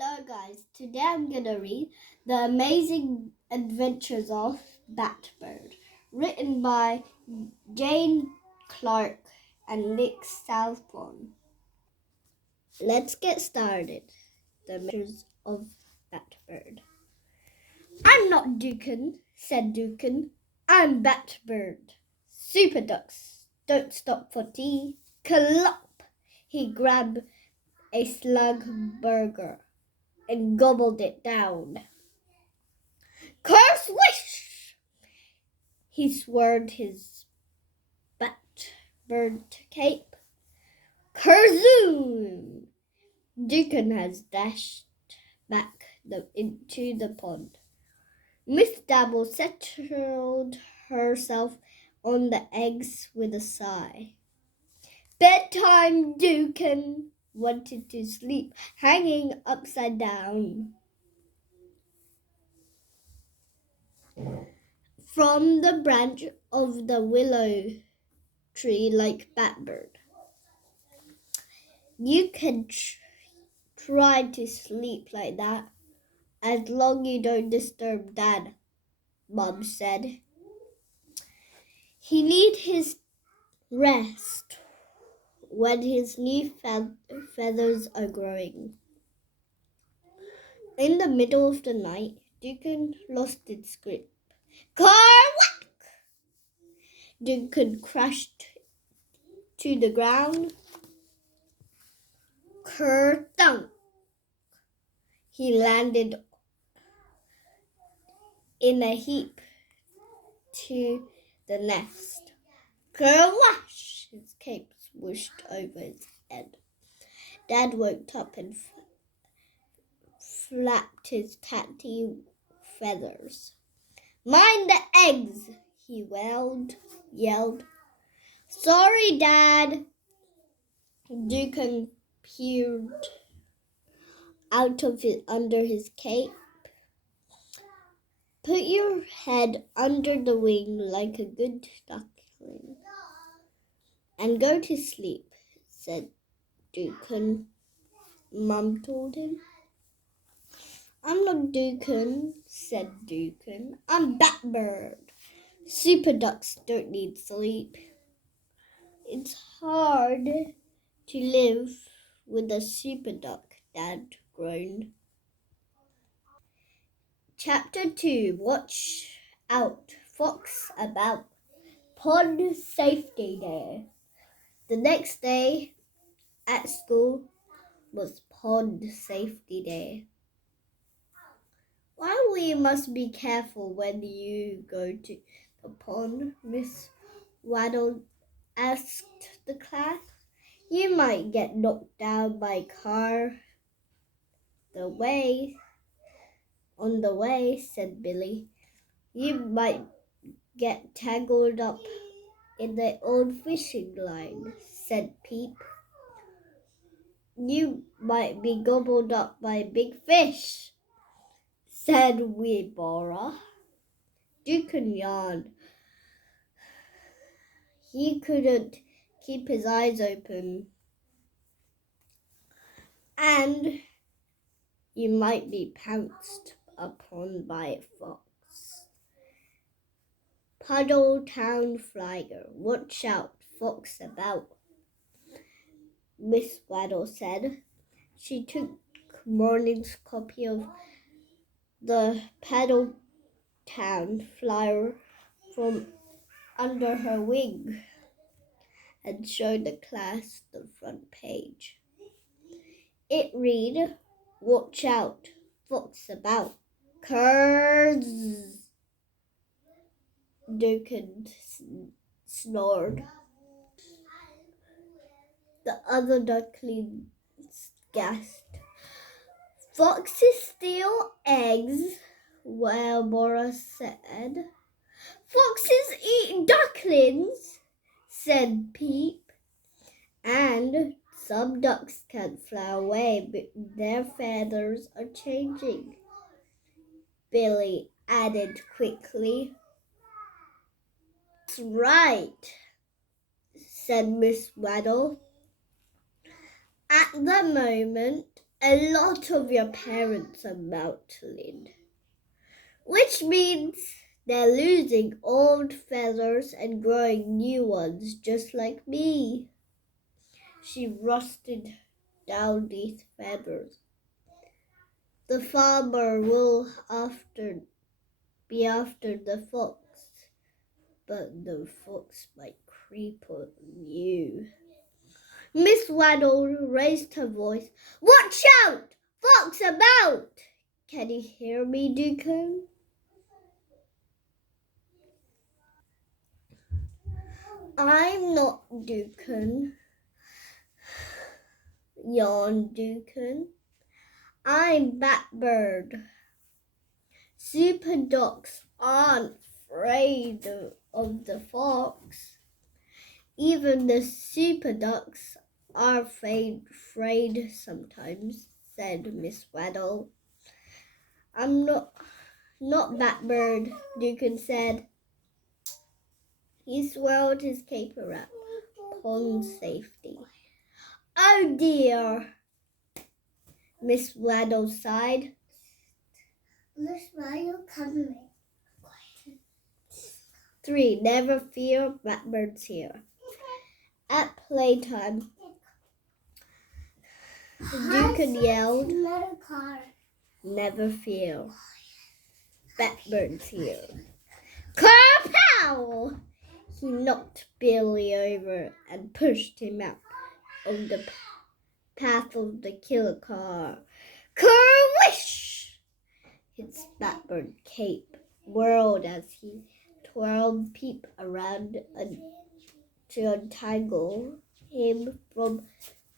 Hello guys, today I'm gonna read The Amazing Adventures of Batbird, written by Jane Clark and Nick Southbourne. Let's get started. The Adventures of Batbird. I'm not Dukin, said Dukin. I'm Batbird. Super ducks don't stop for tea. Clop! He grabbed a slug burger and gobbled it down. Curse wish! He swirled his Batbird cape. Kerzoom! Deacon has dashed back into the pond. Miss Dabble settled herself on the eggs with a sigh. Bedtime, Deacon wanted to sleep, hanging upside down. From the branch of the willow tree like Batbird. You can try to sleep like that as long as you don't disturb Dad, Mom said. He needs his rest when his new feathers are growing. In the middle of the night, Duncan lost its grip. Car-whack! Duncan crashed to the ground. Ker-thunk! He landed in a heap to the nest. Kerwash! His cape swooshed over his head. Dad woke up and flapped his tatty feathers. Mind the eggs! He yelled. Sorry, Dad! Duncan peered out of under his cape. Put your head under the wing like a good duckling and go to sleep, said Duncan. Mum told him. I'm not Duncan, said Duncan. I'm Batbird. Super ducks don't need sleep. It's hard to live with a super duck, Dad groaned. Chapter 2. Watch out, Fox about. Pond Safety Day. The next day at school was Pond Safety Day. Why we must be careful when you go to the pond, Miss Waddle asked the class. You might get knocked down by a car on the way, said Billy. You might get tangled up in the old fishing line, said Peep. You might be gobbled up by a big fish, said Weebora. Duncan yawned. He couldn't keep his eyes open. And you might be pounced upon by a fox. Puddle Town Flyer, watch out, fox about, Miss Waddle said. She took morning's copy of the Puddle Town Flyer from under her wing and showed the class the front page. It read, watch out, fox about, curds. Duncan snored. The other ducklings gasped. Foxes steal eggs, Weebora said. Foxes eat ducklings, said Peep. And some ducks can't fly away, but their feathers are changing, Billy added quickly. That's right, said Miss Waddle. At the moment, A lot of your parents are mountain, which means they're losing old feathers and growing new ones just like me. She rusted down these feathers. The farmer will be after the fox, but the fox might creep on you. Miss Waddle raised her voice. Watch out! Fox about! Can you hear me, Deacon? I'm not Deacon, yawned Deacon. I'm Batbird. Super dogs aren't afraid of the fox. Even the super ducks are afraid sometimes, said Miss Waddle. I'm not Batbird, Deacon said. He swirled his cape around upon safety. Oh dear, Miss Waddle sighed. Miss Waddle coming. 3. Never fear, Batbird's here. At playtime, Deacon yelled, Never fear, Batbird's here. Kerpow! He knocked Billy over and pushed him out of the path of the killer car. Kerwish! His Batbird cape whirled as he twirled Peep around to untangle him from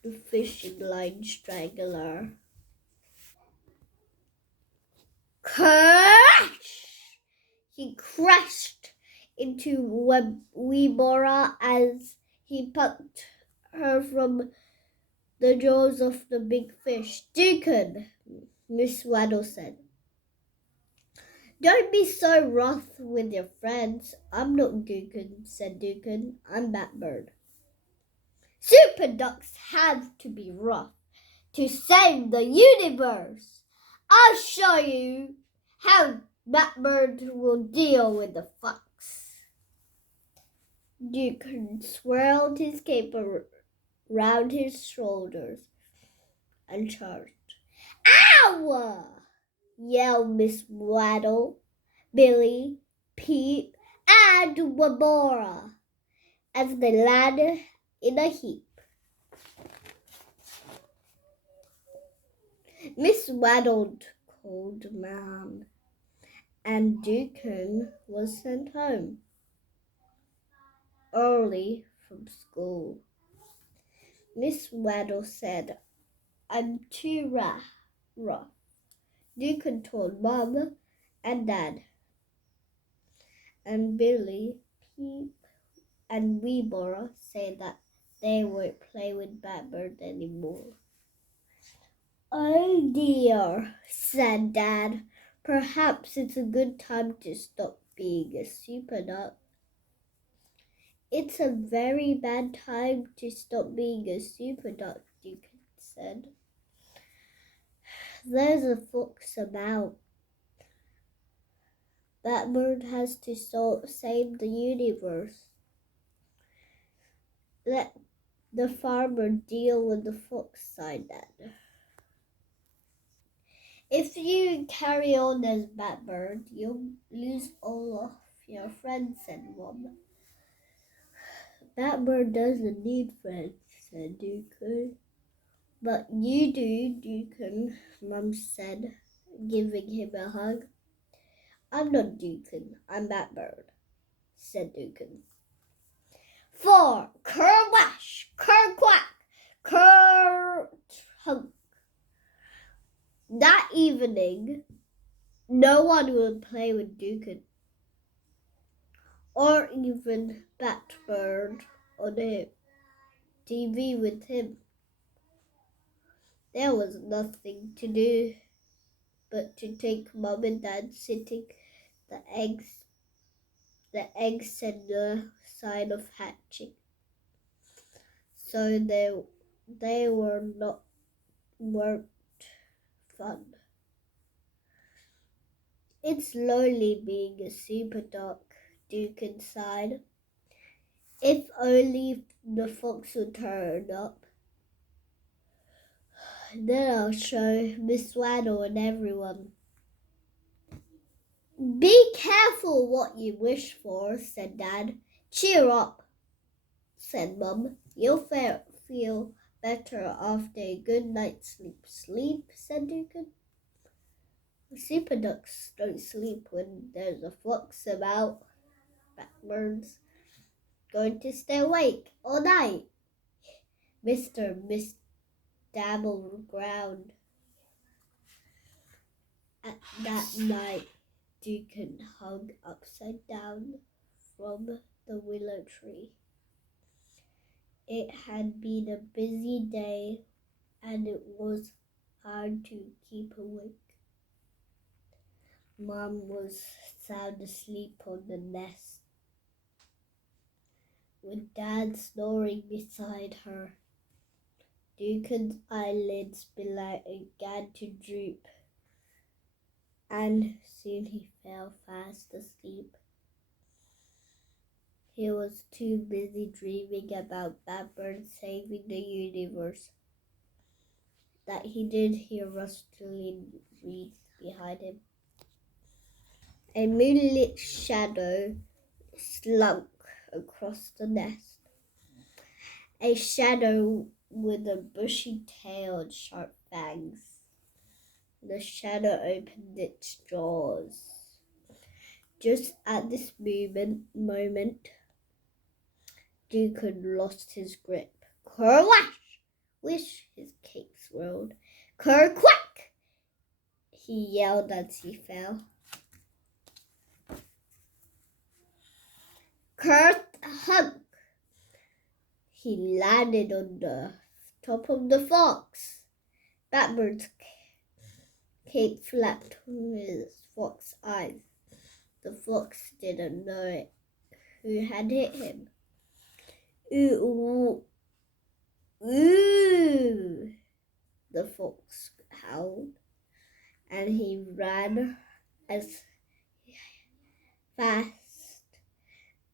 the fishing line strangler. Crash! He crashed into Weebora as he plucked her from the jaws of the big fish. Deacon, Miss Waddle said. Don't be so rough with your friends. I'm not Deacon, said Deacon. I'm Batbird. Super ducks have to be rough to save the universe. I'll show you how Batbird will deal with the fox. Deacon swirled his cape around his shoulders and charged. Ow! Yelled Miss Waddle, Billy, Peep, and Wabora as they landed in a heap. Miss Waddle called Mom, and Deacon was sent home early from school. Miss Waddle said, I'm too rough. Deacon told Mom and Dad, and Billy, Peep, and Weebora said that they won't play with Batbird anymore. Oh dear, said Dad. Perhaps it's a good time to stop being a super duck. It's a very bad time to stop being a super duck, Deacon said. There's a fox about. Batbird has to save the universe. Let the farmer deal with the fox, sighed Dad. If you carry on as Batbird, you'll lose all of your friends, said Mom. Batbird doesn't need friends, said Deacon. But you do, Deacon, Mom said, giving him a hug. I'm not Deacon, I'm Batbird, said Deacon. 4. Kerwash, kerquack, kerhunk. That evening, no one would play with Deacon, or even Batbird on the TV with him. There was nothing to do but to take Mom and Dad sitting the eggs and the sign of hatching. So they weren't fun. It's lonely being a super dog, Duke sighed. If only the fox would turn up. Then I'll show Miss Waddle and everyone. Be careful what you wish for, said Dad. Cheer up, said Mum. You'll feel better after a good night's sleep. Sleep, said Duke. Super ducks don't sleep when there's a fox about. Batbird's going to stay awake all night. Mr. and Miss Dabble growled. At that night, Deacon hung upside down from the willow tree. It had been a busy day, and it was hard to keep awake. Mom was sound asleep on the nest, with Dad snoring beside her. Deacon's eyelids began to droop, and soon he fell fast asleep. He was too busy dreaming about Batbird saving the universe that he did hear rustling reeds behind him. A moonlit shadow slunk across the nest. A shadow with a bushy tail and sharp fangs. The shadow opened its jaws. Just at this moment, Deacon lost his grip. Kerwash! Wish his cape swirled. Ker-quack! He yelled as he fell. Ker-hunk! He landed on the top of the fox. Batbird's cape flapped with his fox eyes. The fox didn't know who had hit him. Ooh, ooh, the fox howled, and he ran as fast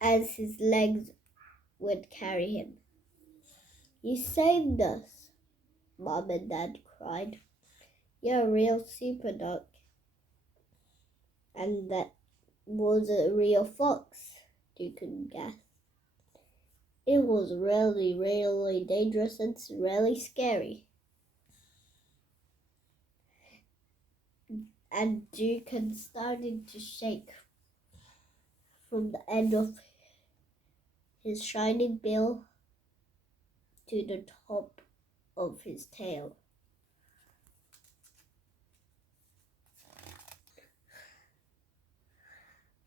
as his legs would carry him. You saved us, Mom and Dad cried. You're a real super dog. And that was a real fox, Deacon gasped. It was really, really dangerous and really scary. And Deacon started to shake from the end of his shining bill to the top of his tail.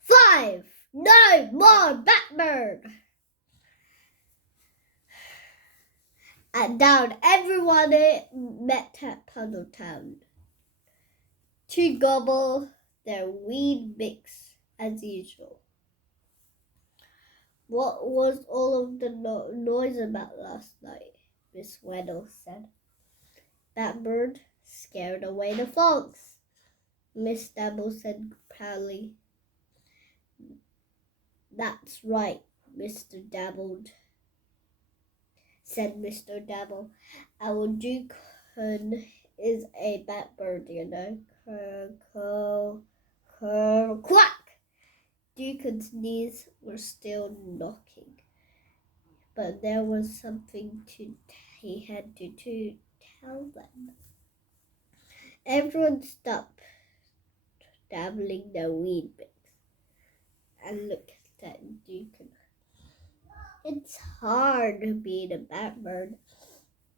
Five! No more Batbird! And down everyone met at Puddle Town to gobble their weed mix as usual. What was all of the noise about last night? Miss Weddle said. Batbird scared away the fox, Miss Dabble said proudly. That's right, Mr. Dabbled, said Mr. Dabble. Our Duke-hun is a Batbird, you know. Quack! Duke's knees were still knocking, but there was something he had to tell them. Everyone stopped dabbling their weed mix and looked at Duke. It's hard being a Batbird,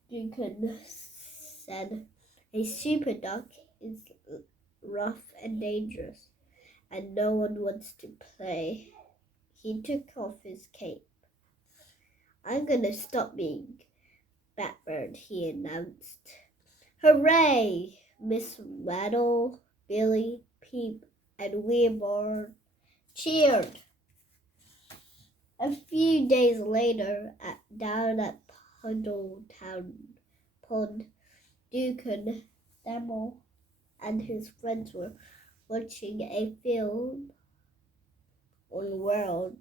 Duke said. A super dog is rough and dangerous, and no one wants to play. He took off his cape. I'm gonna stop being Batbird, he announced. Hooray! Miss Waddle, Billy, Peep, and Weeaboo cheered. A few days later, down at Puddle Town Pond, Duke and Dabble and his friends were watching a film on world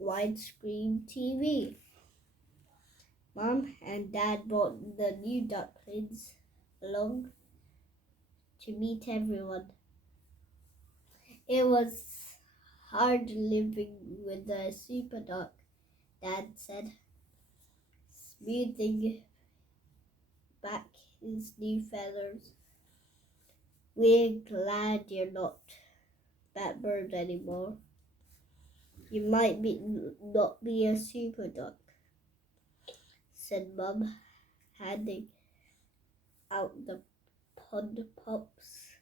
widescreen TV. Mom and Dad brought the new ducklings along to meet everyone. It was hard living with a super duck, Dad said, smoothing back his new feathers. We're glad you're not Batbird anymore. You might not be a super duck, said Mum, handing out the pond pops.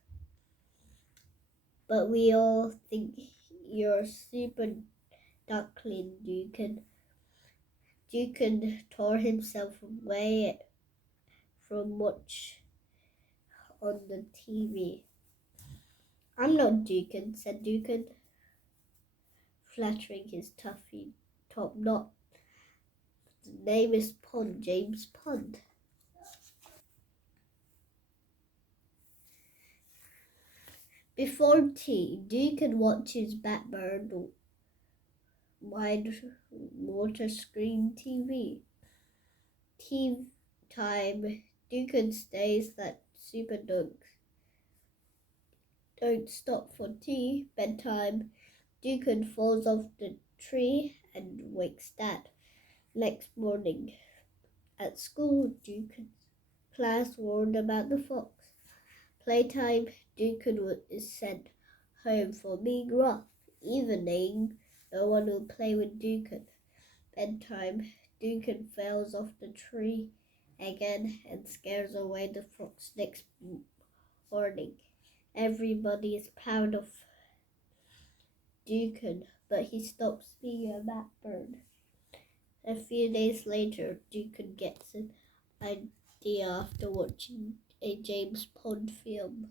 But we all think you're a super duckling, Dukin. Dukin tore himself away from watch on the TV. I'm not Dukin, said Dukin, flattering his tuffy top knot. The name is Pond, James Pond. Before tea, Dukin watches Batbird wide water screen TV. Tea time, Dukin stays that super ducks don't stop for tea. Bedtime, Dukin falls off the tree and wakes Dad. Next morning, at school, Dukin's class warned about the fox. Playtime, Dukin is sent home for being rough. Evening, no one will play with Dukin. Bedtime, Dukin falls off the tree again and scares away the fox next morning. Everybody is proud of Dukin, but he stops being a Batbird. A few days later, Dukin gets an idea after watching a James Pond film.